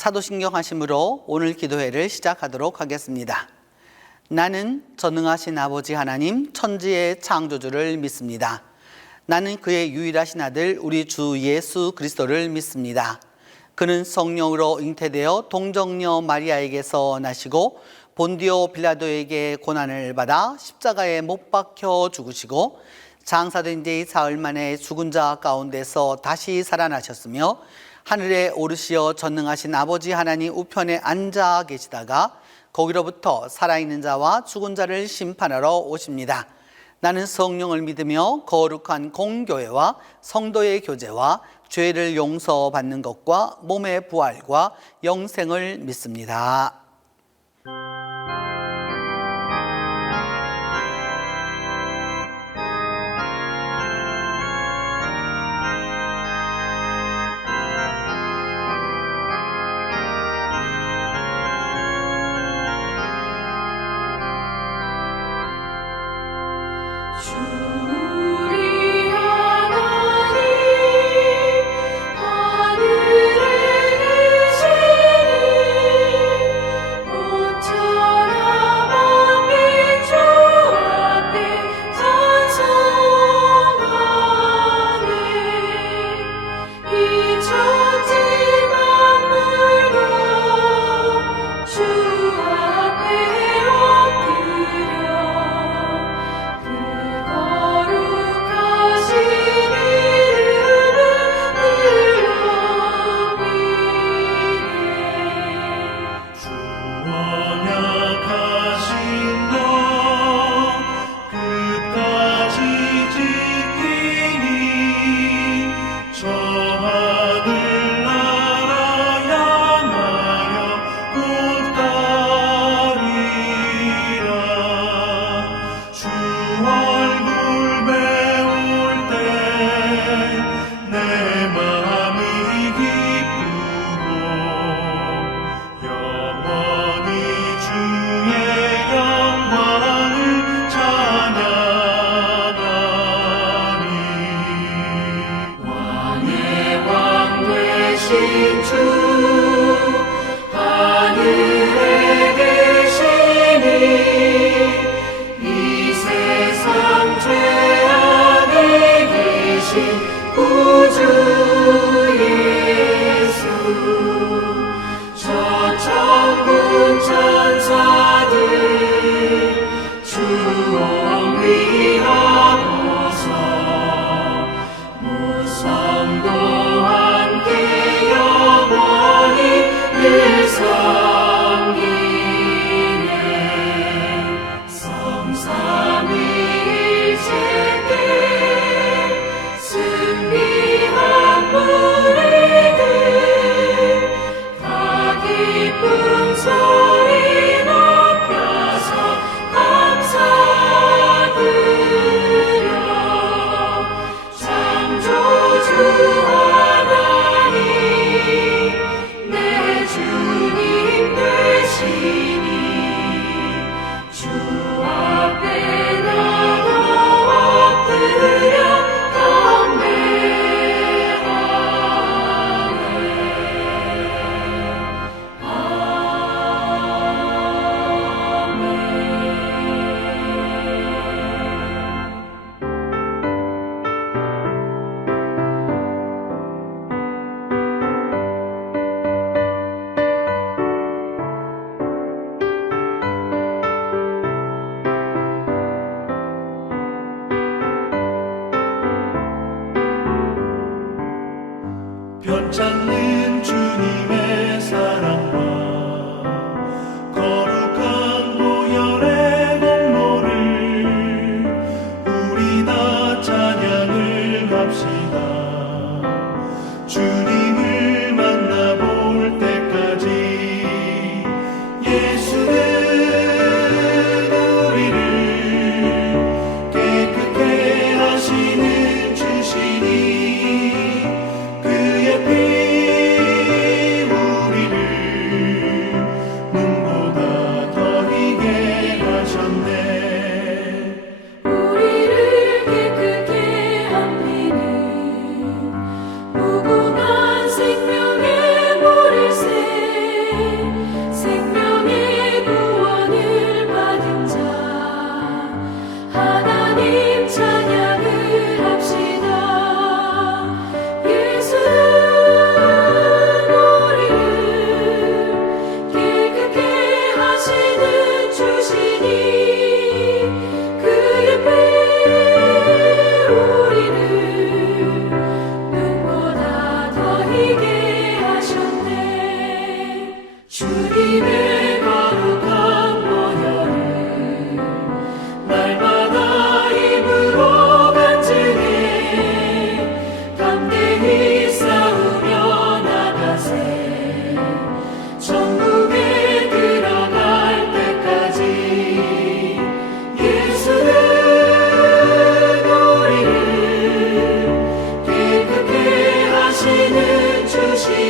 사도신경 하심으로 오늘 기도회를 시작하도록 하겠습니다. 나는 전능하신 아버지 하나님 천지의 창조주를 믿습니다. 나는 그의 유일하신 아들 우리 주 예수 그리스도를 믿습니다. 그는 성령으로 잉태되어 동정녀 마리아에게서 나시고 본디오 빌라도에게 고난을 받아 십자가에 못 박혀 죽으시고 장사된 지 사흘 만에 죽은 자 가운데서 다시 살아나셨으며 하늘에 오르시어 전능하신 아버지 하나님 우편에 앉아 계시다가 거기로부터 살아있는 자와 죽은 자를 심판하러 오십니다. 나는 성령을 믿으며 거룩한 공교회와 성도의 교제와 죄를 용서받는 것과 몸의 부활과 영생을 믿습니다. 변찮는 주님의 사랑과 거룩한 보혈의 공로를 우리 다 찬양을 합시다. 주님을 만나볼 때까지 예수는 우리를 깨끗게 하시는 주시니 그의 피 우리를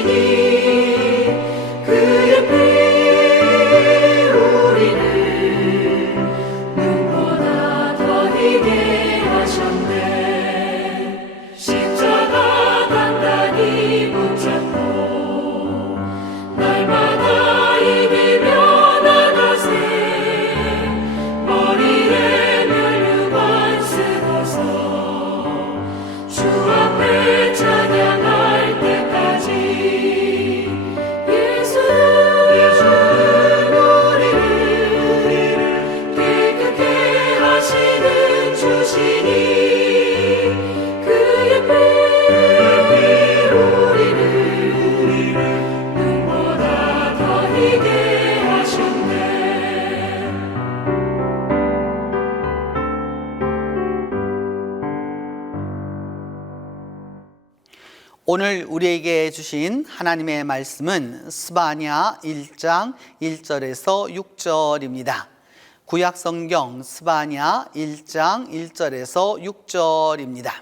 주시니 그의 피 우리를 눈보다 더디게 하셨네. 십자가 단단히 붙잡고 날마다 이기며 나가세. 머리에 면류관 쓰고서 주 앞에 찬양할 때까지 예수는 우리를 깨끗게 하시는 주시니 그의 피 우리를 눈보다 더디게 하셨네. 오늘 우리에게 주신 하나님의 말씀은 스바냐 1장 1절에서 6절입니다. 구약성경 스바냐 1장 1절에서 6절입니다.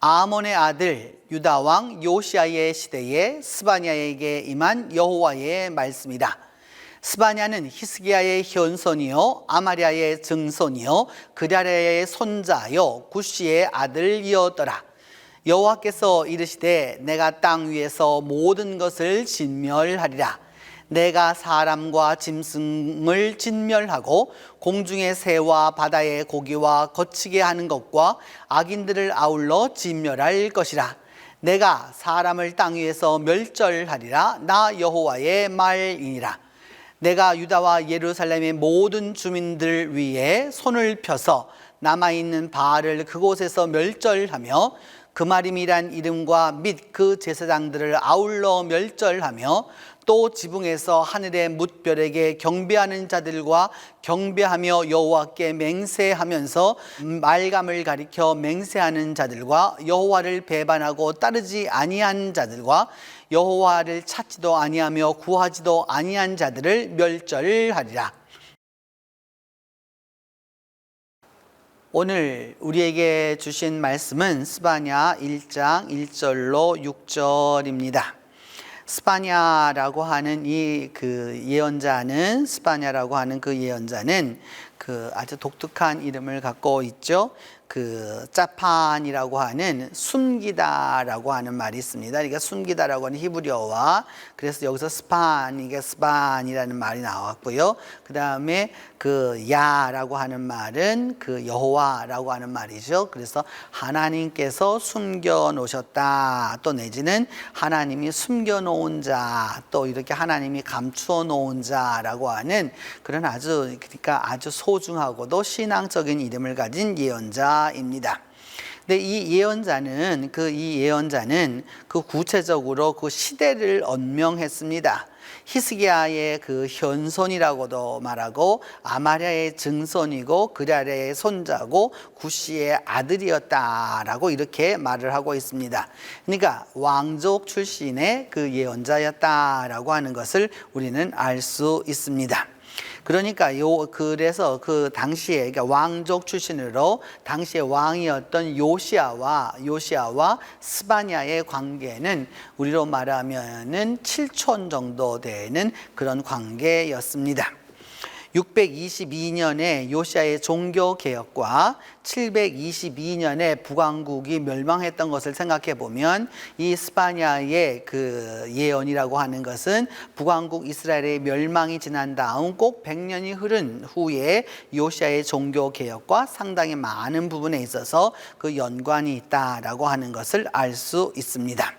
아몬의 아들 유다 왕 요시아의 시대에 스바냐에게 임한 여호와의 말씀이다. 스바냐는 히스기야의 현손이요 아마랴의 증손이요 그랴랴의 손자요 구시의 아들이었더라. 여호와께서 이르시되 내가 땅 위에서 모든 것을 진멸하리라. 내가 사람과 짐승을 진멸하고 공중의 새와 바다의 고기와 거치게 하는 것과 악인들을 아울러 진멸할 것이라. 내가 사람을 땅 위에서 멸절하리라. 나 여호와의 말이니라. 내가 유다와 예루살렘의 모든 주민들 위에 손을 펴서 남아있는 바알을 그곳에서 멸절하며 그마림이란 이름과 및 그 제사장들을 아울러 멸절하며 또 지붕에서 하늘의 뭇별에게 경배하는 자들과 경배하며 여호와께 맹세하면서 말감을 가리켜 맹세하는 자들과 여호와를 배반하고 따르지 아니한 자들과 여호와를 찾지도 아니하며 구하지도 아니한 자들을 멸절하리라. 오늘 우리에게 주신 말씀은 스바냐 1장 1절로 6절입니다. 스바냐라고 하는 그 예언자는 그 아주 독특한 이름을 갖고 있죠. 그 짜판이라고 하는 숨기다라고 하는 말이 있습니다. 그러니까 숨기다라고 하는 히브리어와 그래서 여기서 이게 스반이라는 말이 나왔고요. 그 다음에 그 야라고 하는 말은 그 여호와라고 하는 말이죠. 그래서 하나님께서 숨겨 놓으셨다. 또 내지는 하나님이 숨겨 놓은 자, 또 이렇게 하나님이 감추어 놓은 자라고 하는 그런 아주 소중하고도 신앙적인 이름을 가진 예언자입니다. 근데 이 예언자는 그 구체적으로 그 시대를 언명했습니다. 히스기야의 그 현손이라고도 말하고 아마랴의 증손이고 그랴랴의 손자고 구시의 아들이었다라고 이렇게 말을 하고 있습니다. 그러니까 왕족 출신의 그 예언자였다라고 하는 것을 우리는 알 수 있습니다. 그러니까 그래서 그 당시에 그러니까 왕족 출신으로 당시에 왕이었던 요시아와 스바냐의 관계는 우리로 말하면은 7촌 정도 되는 그런 관계였습니다. 622년에 요시아의 종교 개혁과 722년에 북왕국이 멸망했던 것을 생각해 보면 이 스바냐의 그 예언이라고 하는 것은 북왕국 이스라엘의 멸망이 지난 다음 꼭 100년이 흐른 후에 요시아의 종교 개혁과 상당히 많은 부분에 있어서 그 연관이 있다라고 하는 것을 알 수 있습니다.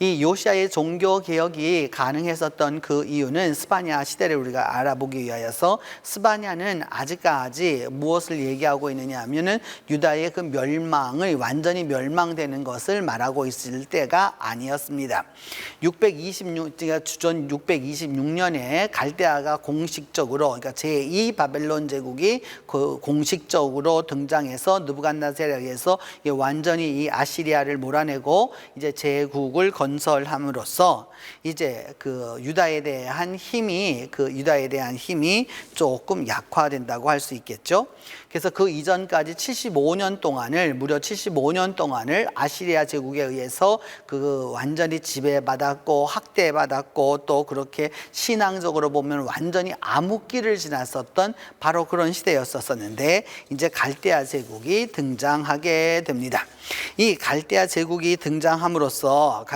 이 요시아의 종교 개혁이 가능했었던 그 이유는 스바냐 시대를 우리가 알아보기 위하여서 스바냐는 아직까지 무엇을 얘기하고 있느냐 하면은 유다의 그 멸망을 완전히 멸망되는 것을 말하고 있을 때가 아니었습니다. 주전 626년에 갈대아가 공식적으로 그러니까 제2 바벨론 제국이 그 공식적으로 등장해서 느부갓네살에 의해서 완전히 이 아시리아를 몰아내고 이제 제국을 건설함으로써 이제 그 유다에 대한 힘이 조금 약화된다고 할 수 있겠죠. 그래서 그 이전까지 75년 동안을 무려 75년 동안을 아시리아 제국에 의해서 그 완전히 지배받았고 학대받았고 또 그렇게 신앙적으로 보면 완전히 암흑기를 지났었던 바로 그런 시대였었는데 이제 갈대아 제국이 등장하게 됩니다. 이 갈대아 제국이 등장함으로써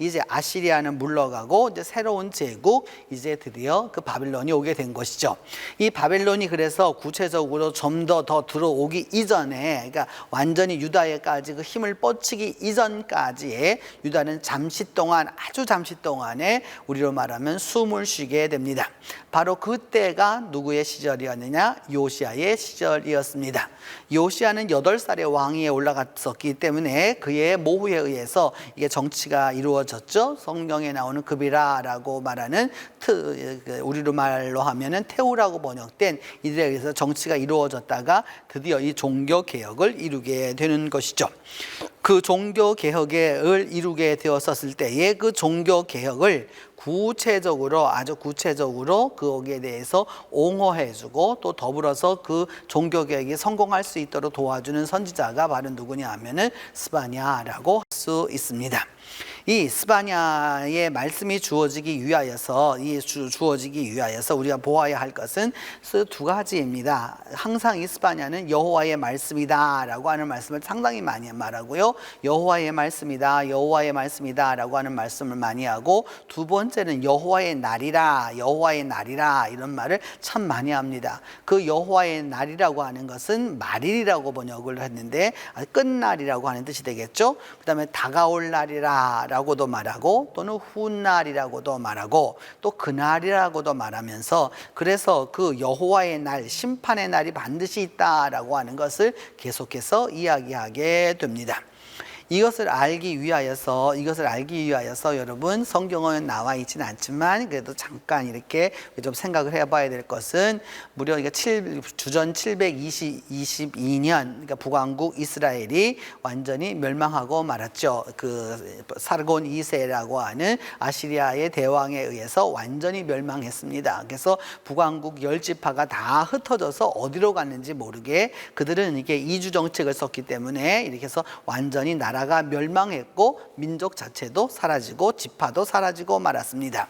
이제 아시리아는 물러가고 이제 새로운 제국 이제 드디어 그 바벨론이 오게 된 것이죠. 이 바벨론이 그래서 구체적으로 좀 더 들어오기 이전에, 그러니까 완전히 유다에까지 그 힘을 뻗치기 이전까지의 유다는 아주 잠시 동안에 우리로 말하면 숨을 쉬게 됩니다. 바로 그때가 누구의 시절이었느냐? 요시아의 시절이었습니다. 요시아는 8살의 왕위에 올라갔었기 때문에 그의 모후에 의해서 이게 정치가 이루어졌죠. 성경에 나오는 급이라라고 말하는 우리로 말로 하면은 태우라고 번역된 이들에 의해서 정치가 이루어졌다가 드디어 이 종교 개혁을 이루게 되는 것이죠. 그 종교 개혁을 이루게 되었었을 때에 그 종교 개혁을 아주 구체적으로 거기에 대해서 옹호해주고 또 더불어서 그 종교개혁이 성공할 수 있도록 도와주는 선지자가 바로 누구냐 하면은 스바냐라고 할 수 있습니다. 이 스바냐의 말씀이 주어지기 위하여서 우리가 보아야 할 것은 두 가지입니다. 항상 이 스바냐는 여호와의 말씀이다라고 하는 말씀을 상당히 많이 말하고요. 여호와의 말씀이다 라고 하는 말씀을 많이 하고, 두 번째는 여호와의 날이라 이런 말을 참 많이 합니다. 그 여호와의 날이라고 하는 것은 말일이라고 번역을 했는데 끝날이라고 하는 뜻이 되겠죠. 그 다음에 다가올 날이라고도 말하고 또는 훗날이라고도 말하고 또 그날이라고도 말하면서, 그래서 그 여호와의 날, 심판의 날이 반드시 있다라고 하는 것을 계속해서 이야기하게 됩니다. 이것을 알기 위하여서 여러분, 성경은 나와 있지는 않지만 그래도 잠깐 이렇게 좀 생각을 해봐야 될 것은, 무려 주전 722년, 그러니까 북왕국 이스라엘이 완전히 멸망하고 말았죠. 그 사르곤 2세라고 하는 아시리아의 대왕에 의해서 완전히 멸망했습니다. 그래서 북왕국 10지파가 다 흩어져서 어디로 갔는지 모르게 그들은 이게 이주 정책을 썼기 때문에 이렇게 해서 완전히 나라가 멸망했고 민족 자체도 사라지고 지파도 사라지고 말았습니다.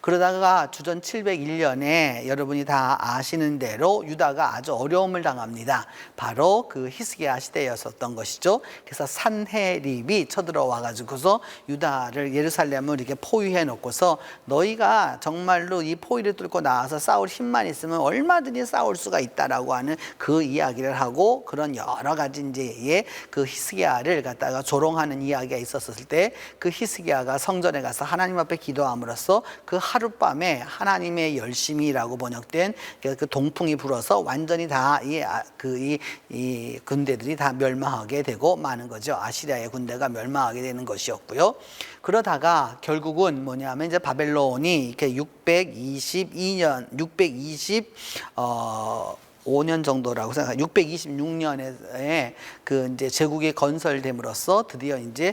그러다가 주전 701년에 여러분이 다 아시는 대로 유다가 아주 어려움을 당합니다. 바로 그 히스기야 시대였었던 것이죠. 그래서 산헤립이 쳐들어와 가지고서 유다를, 예루살렘을 이렇게 포위해 놓고서 너희가 정말로 이 포위를 뚫고 나와서 싸울 힘만 있으면 얼마든지 싸울 수가 있다라고 하는 그 이야기를 하고, 그런 여러 가지 이제 그 히스기야를 갖다가 조롱하는 이야기가 있었을 때, 그 히스기야가 성전에 가서 하나님 앞에 기도함으로써 그 하룻밤에 하나님의 열심이라고 번역된 그 동풍이 불어서 완전히 다 이 군대들이 다 멸망하게 되고 마는 거죠. 아시리아의 군대가 멸망하게 되는 것이었고요. 그러다가 결국은 뭐냐면 이제 바벨론이 이렇게 5년 정도라고 생각해요. 626년에 그 이제 제국이 건설됨으로써 드디어 이제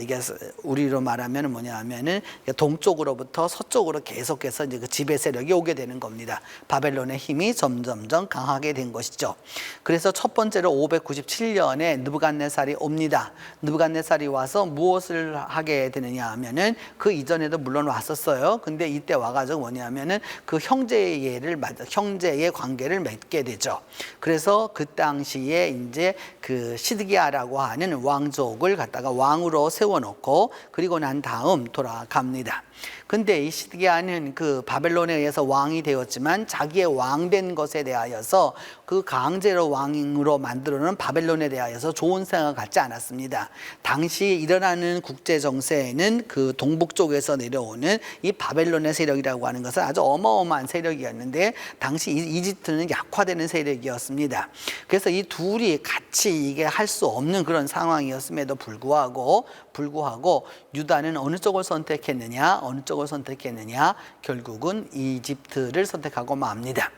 이게 우리로 말하면 뭐냐면은 동쪽으로부터 서쪽으로 계속해서 이제 그 지배 세력이 오게 되는 겁니다. 바벨론의 힘이 점점점 강하게 된 것이죠. 그래서 첫 번째로 597년에 느부갓네살이 옵니다. 느부갓네살이 와서 무엇을 하게 되느냐 하면은 그 이전에도 물론 왔었어요. 근데 이때 와가지고 뭐냐면은 그 형제의 관계를 맺게 되죠. 그래서 그 당시에 이제 그 시드기야라고 하는 왕족을 갖다가 왕으로 세워놓고 그리고 난 다음 돌아갑니다. 근데 이 시드기야는 그 바벨론에 의해서 왕이 되었지만 자기의 왕된 것에 대하여서 그 강제로 왕으로 만들어놓은 바벨론에 대하여서 좋은 생각을 갖지 않았습니다. 당시 일어나는 국제 정세에는 그 동북 쪽에서 내려오는 이 바벨론의 세력이라고 하는 것은 아주 어마어마한 세력이었는데, 당시 이집트는 약 약화되는 세력이었습니다. 그래서 이 둘이 같이 이게 할 수 없는 그런 상황이었음에도 불구하고 유다는 어느 쪽을 선택했느냐? 결국은 이집트를 선택하고 맙니다.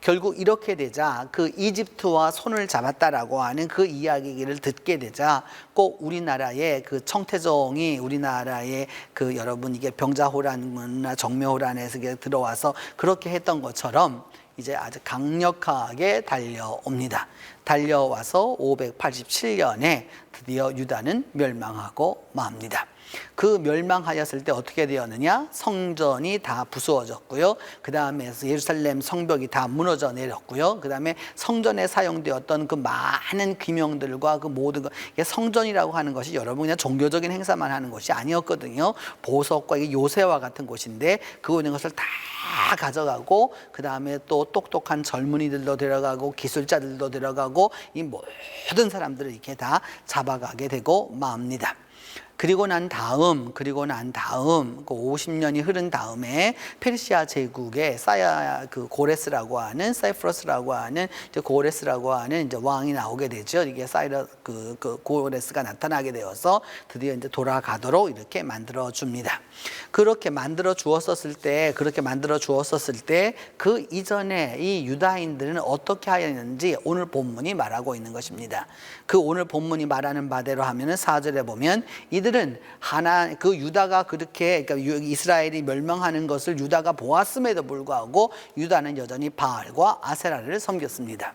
결국 이렇게 되자 그 이집트와 손을 잡았다라고 하는 그 이야기를 듣게 되자 꼭 우리나라의 그 청태종이 우리나라의 그 여러분 이게 병자호란이나 정묘호란에서 들어와서 그렇게 했던 것처럼 이제 아주 강력하게 달려옵니다. 달려와서 587년에 드디어 유다는 멸망하고 맙니다. 그 멸망하였을 때 어떻게 되었느냐? 성전이 다 부수어졌고요. 그 다음에 예루살렘 성벽이 다 무너져 내렸고요. 그 다음에 성전에 사용되었던 그 많은 귀명들과 그 모든 것, 이게 성전이라고 하는 것이 여러분 그냥 종교적인 행사만 하는 것이 아니었거든요. 보석과 이게 요새와 같은 곳인데 그 모든 것을 다 가져가고 그 다음에 또 똑똑한 젊은이들도 데려가고 기술자들도 데려가고 이 모든 사람들을 이렇게 다 잡아가게 되고 맙니다. 그리고 난 다음 그 50년이 흐른 다음에 페르시아 제국의 고레스라고 하는 사이프러스라고 하는 고레스라고 하는 이제 왕이 나오게 되죠. 이게 고레스가 나타나게 되어서 드디어 이제 돌아가도록 이렇게 만들어 줍니다. 그렇게 만들어 주었었을 때 그 이전에 이 유다인들은 어떻게 하였는지 오늘 본문이 말하고 있는 것입니다. 그 오늘 본문이 말하는 바대로 하면은 4절에 보면 이들은 그 유다가 그렇게 그러니까 이스라엘이 멸망하는 것을 유다가 보았음에도 불구하고 유다는 여전히 바알과 아세라를 섬겼습니다.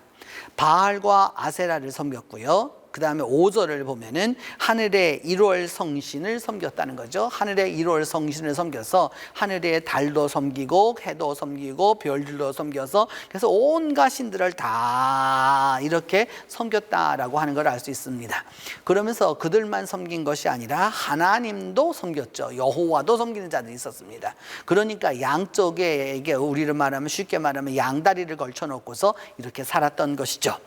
바알과 아세라를 섬겼고요. 그 다음에 5절을 보면은 하늘의 1월 성신을 섬겼다는 거죠. 하늘의 1월 성신을 섬겨서 하늘의 달도 섬기고 해도 섬기고 별들도 섬겨서 그래서 온갖 신들을 다 이렇게 섬겼다라고 하는 걸 알 수 있습니다. 그러면서 그들만 섬긴 것이 아니라 하나님도 섬겼죠. 여호와도 섬기는 자들이 있었습니다. 그러니까 양쪽에 이게 우리를 말하면 쉽게 말하면 양다리를 걸쳐놓고서 이렇게 살았던 것이죠.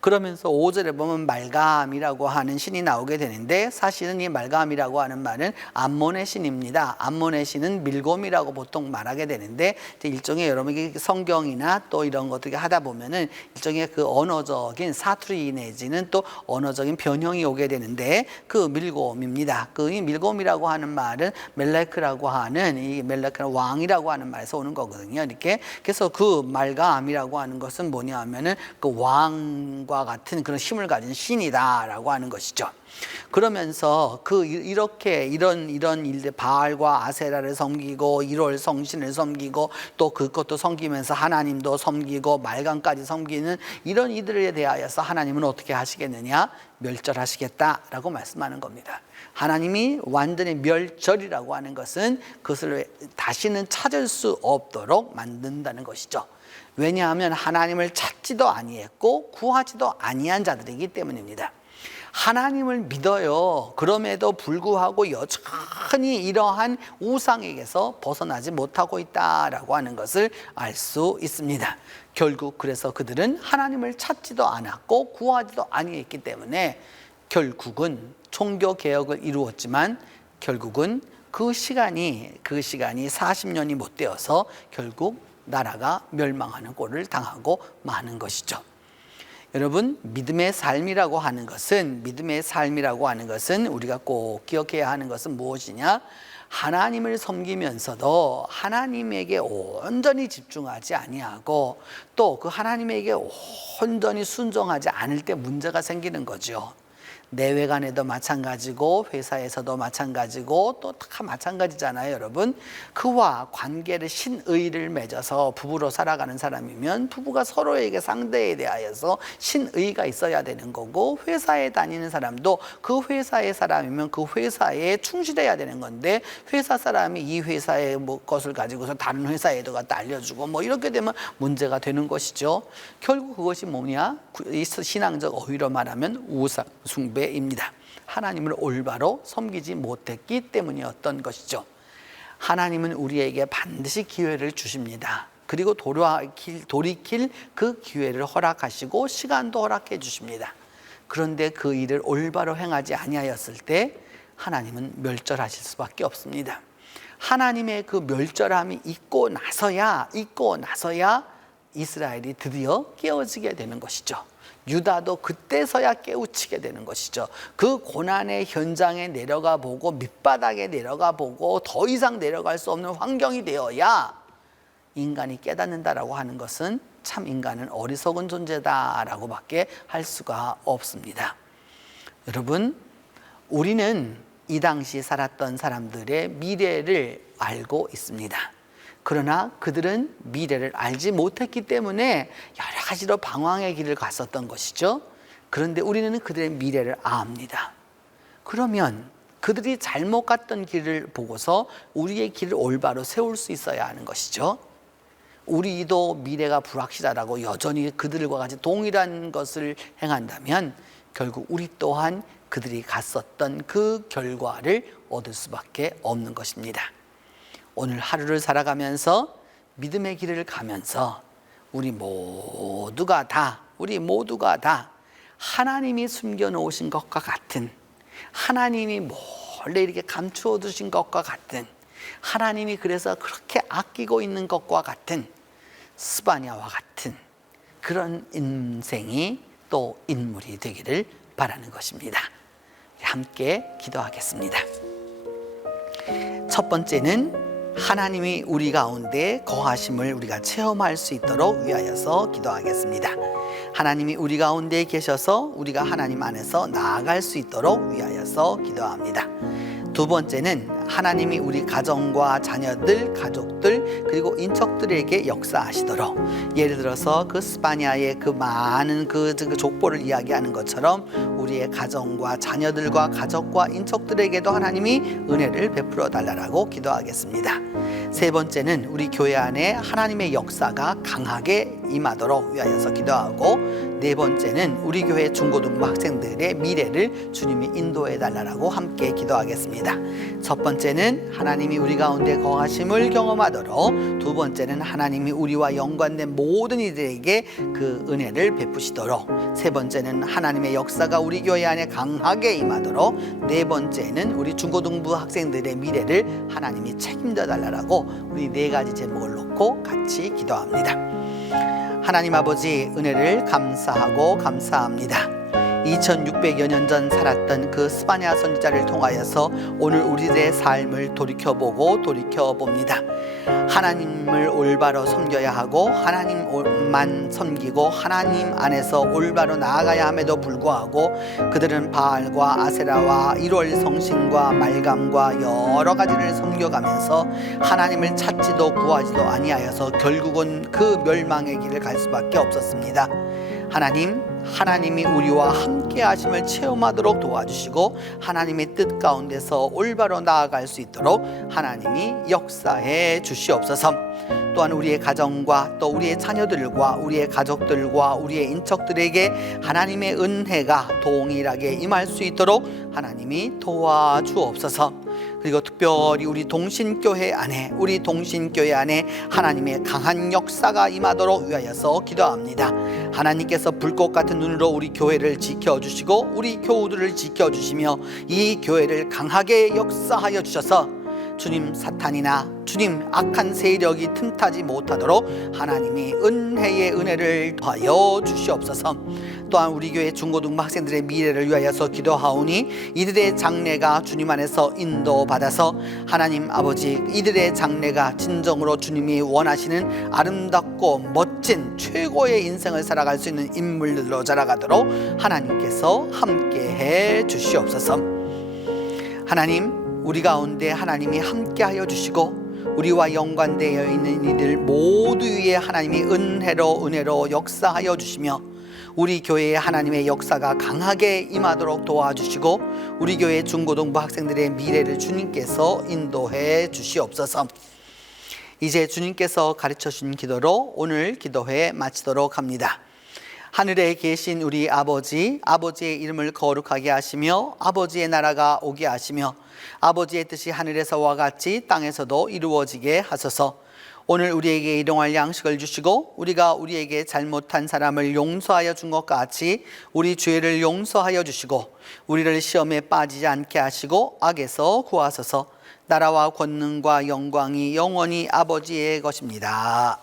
그러면서 5절에 보면 말감이라고 하는 신이 나오게 되는데 사실은 이 말감이라고 하는 말은 암몬의 신입니다. 암몬의 신은 밀곰이라고 보통 말하게 되는데 일종의 여러분이 성경이나 또 이런 것들 하다 보면은 일종의 그 언어적인 사투리 내지는 또 언어적인 변형이 오게 되는데 그 밀곰입니다. 그 이 밀곰이라고 하는 말은 멜레크라고 하는 이 멜레크는 왕이라고 하는 말에서 오는 거거든요. 이렇게 그래서 그 말감이라고 하는 것은 뭐냐 하면은 그 왕과 같은 그런 힘을 가진 신이다라고 하는 것이죠. 그러면서 이런 일들 바알과 아세라를 섬기고 1월 성신을 섬기고 또 그것도 섬기면서 하나님도 섬기고 말간까지 섬기는 이런 이들에 대하여서 하나님은 어떻게 하시겠느냐? 멸절하시겠다라고 말씀하는 겁니다. 하나님이 완전히 멸절이라고 하는 것은 그것을 다시는 찾을 수 없도록 만든다는 것이죠. 왜냐하면 하나님을 찾지도 아니했고 구하지도 아니한 자들이기 때문입니다. 하나님을 믿어요. 그럼에도 불구하고 여전히 이러한 우상에게서 벗어나지 못하고 있다라고 하는 것을 알 수 있습니다. 결국 그래서 그들은 하나님을 찾지도 않았고 구하지도 아니했기 때문에 결국은 종교개혁을 이루었지만 결국은 그 시간이 40년이 못 되어서 결국 나라가 멸망하는 꼴을 당하고 마는 것이죠. 여러분, 믿음의 삶이라고 하는 것은 우리가 꼭 기억해야 하는 것은 무엇이냐? 하나님을 섬기면서도 하나님에게 온전히 집중하지 아니하고 또 그 하나님에게 온전히 순종하지 않을 때 문제가 생기는 거죠. 내외간에도 마찬가지고 회사에서도 마찬가지고 또 다 마찬가지잖아요, 여러분. 그와 관계를 신의를 맺어서 부부로 살아가는 사람이면 부부가 서로에게 상대에 대하여서 신의가 있어야 되는 거고, 회사에 다니는 사람도 그 회사의 사람이면 그 회사에 충실해야 되는 건데, 회사 사람이 이 회사의 것을 가지고서 다른 회사에도 갖다 알려주고 뭐 이렇게 되면 문제가 되는 것이죠. 결국 그것이 뭐냐? 신앙적 어휘로 말하면 우상 숭배입니다. 하나님을 올바로 섬기지 못했기 때문이었던 것이죠. 하나님은 우리에게 반드시 기회를 주십니다. 그리고 돌이킬 그 기회를 허락하시고 시간도 허락해 주십니다. 그런데 그 일을 올바로 행하지 아니하였을 때 하나님은 멸절하실 수밖에 없습니다. 하나님의 그 멸절함이 있고 나서야 이스라엘이 드디어 깨어지게 되는 것이죠. 유다도 그때서야 깨우치게 되는 것이죠. 그 고난의 현장에 내려가 보고 밑바닥에 내려가 보고 더 이상 내려갈 수 없는 환경이 되어야 인간이 깨닫는다라고 하는 것은 참 인간은 어리석은 존재다라고 밖에 할 수가 없습니다. 여러분, 우리는 이 당시 살았던 사람들의 미래를 알고 있습니다. 그러나 그들은 미래를 알지 못했기 때문에 여러 가지로 방황의 길을 갔었던 것이죠. 그런데 우리는 그들의 미래를 압니다. 그러면 그들이 잘못 갔던 길을 보고서 우리의 길을 올바로 세울 수 있어야 하는 것이죠. 우리도 미래가 불확실하다고 여전히 그들과 같이 동일한 것을 행한다면 결국 우리 또한 그들이 갔었던 그 결과를 얻을 수밖에 없는 것입니다. 오늘 하루를 살아가면서 믿음의 길을 가면서 우리 모두가 다 하나님이 숨겨놓으신 것과 같은, 하나님이 몰래 이렇게 감추어 두신 것과 같은, 하나님이 그래서 그렇게 아끼고 있는 것과 같은 스바냐와 같은 그런 인생이 또 인물이 되기를 바라는 것입니다. 함께 기도하겠습니다. 첫 번째는 하나님이 우리 가운데 거하심을 우리가 체험할 수 있도록 위하여서 기도하겠습니다. 하나님이 우리 가운데 계셔서 우리가 하나님 안에서 나아갈 수 있도록 위하여서 기도합니다. 두 번째는 하나님이 우리 가정과 자녀들, 가족들 그리고 인척들에게 역사하시도록, 예를 들어서 그 스바냐의 그 많은 그 족보를 이야기하는 것처럼 우리의 가정과 자녀들과 가족과 인척들에게도 하나님이 은혜를 베풀어 달라고 기도하겠습니다. 세 번째는 우리 교회 안에 하나님의 역사가 강하게 임하도록 위하여서 기도하고, 네 번째는 우리 교회 중고등부 학생들의 미래를 주님이 인도해 달라고 함께 기도하겠습니다. 첫 번째는 하나님이 우리 가운데 거하심을 경험하도록, 두 번째는 하나님이 우리와 연관된 모든 이들에게 그 은혜를 베푸시도록, 세 번째는 하나님의 역사가 우리 교회 안에 강하게 임하도록, 네 번째는 우리 중고등부 학생들의 미래를 하나님이 책임져 달라고 우리 네 가지 제목을 놓고 같이 기도합니다. 하나님 아버지, 은혜를 감사하고 감사합니다. 2600여 년 전 살았던 그 스바냐 선지자를 통하여서 오늘 우리들의 삶을 돌이켜봅니다. 하나님을 올바로 섬겨야 하고 하나님만 섬기고 하나님 안에서 올바로 나아가야 함에도 불구하고 그들은 바알과 아세라와 1월 성신과 말감과 여러 가지를 섬겨가면서 하나님을 찾지도 구하지도 아니하여서 결국은 그 멸망의 길을 갈 수밖에 없었습니다. 하나님이 우리와 함께 하심을 체험하도록 도와주시고 하나님의 뜻 가운데서 올바로 나아갈 수 있도록 하나님이 역사해 주시옵소서. 또한 우리의 가정과 또 우리의 자녀들과 우리의 가족들과 우리의 인척들에게 하나님의 은혜가 동일하게 임할 수 있도록 하나님이 도와주옵소서. 그리고 특별히 우리 동신교회 안에 하나님의 강한 역사가 임하도록 위하여서 기도합니다. 하나님께서 불꽃 같은 눈으로 우리 교회를 지켜주시고 우리 교우들을 지켜주시며 이 교회를 강하게 역사하여 주셔서 주님, 사탄이나 주님, 악한 세력이 틈타지 못하도록 하나님이 은혜의 은혜를 더하여 주시옵소서. 또한 우리 교회 중고등부 학생들의 미래를 위하여서 기도하오니 이들의 장래가 주님 안에서 인도받아서 하나님 아버지, 이들의 장래가 진정으로 주님이 원하시는 아름답고 멋진 최고의 인생을 살아갈 수 있는 인물들로 자라가도록 하나님께서 함께해 주시옵소서. 하나님, 우리 가운데 하나님이 함께하여 주시고 우리와 연관되어 있는 이들 모두 위에 하나님이 은혜로 역사하여 주시며 우리 교회에 하나님의 역사가 강하게 임하도록 도와주시고 우리 교회 중고등부 학생들의 미래를 주님께서 인도해 주시옵소서. 이제 주님께서 가르쳐 주신 기도로 오늘 기도회 마치도록 합니다. 하늘에 계신 우리 아버지, 아버지의 이름을 거룩하게 하시며 아버지의 나라가 오게 하시며 아버지의 뜻이 하늘에서와 같이 땅에서도 이루어지게 하소서. 오늘 우리에게 일용할 양식을 주시고 우리가 우리에게 잘못한 사람을 용서하여 준 것 같이 우리 죄를 용서하여 주시고 우리를 시험에 빠지지 않게 하시고 악에서 구하소서. 나라와 권능과 영광이 영원히 아버지의 것입니다.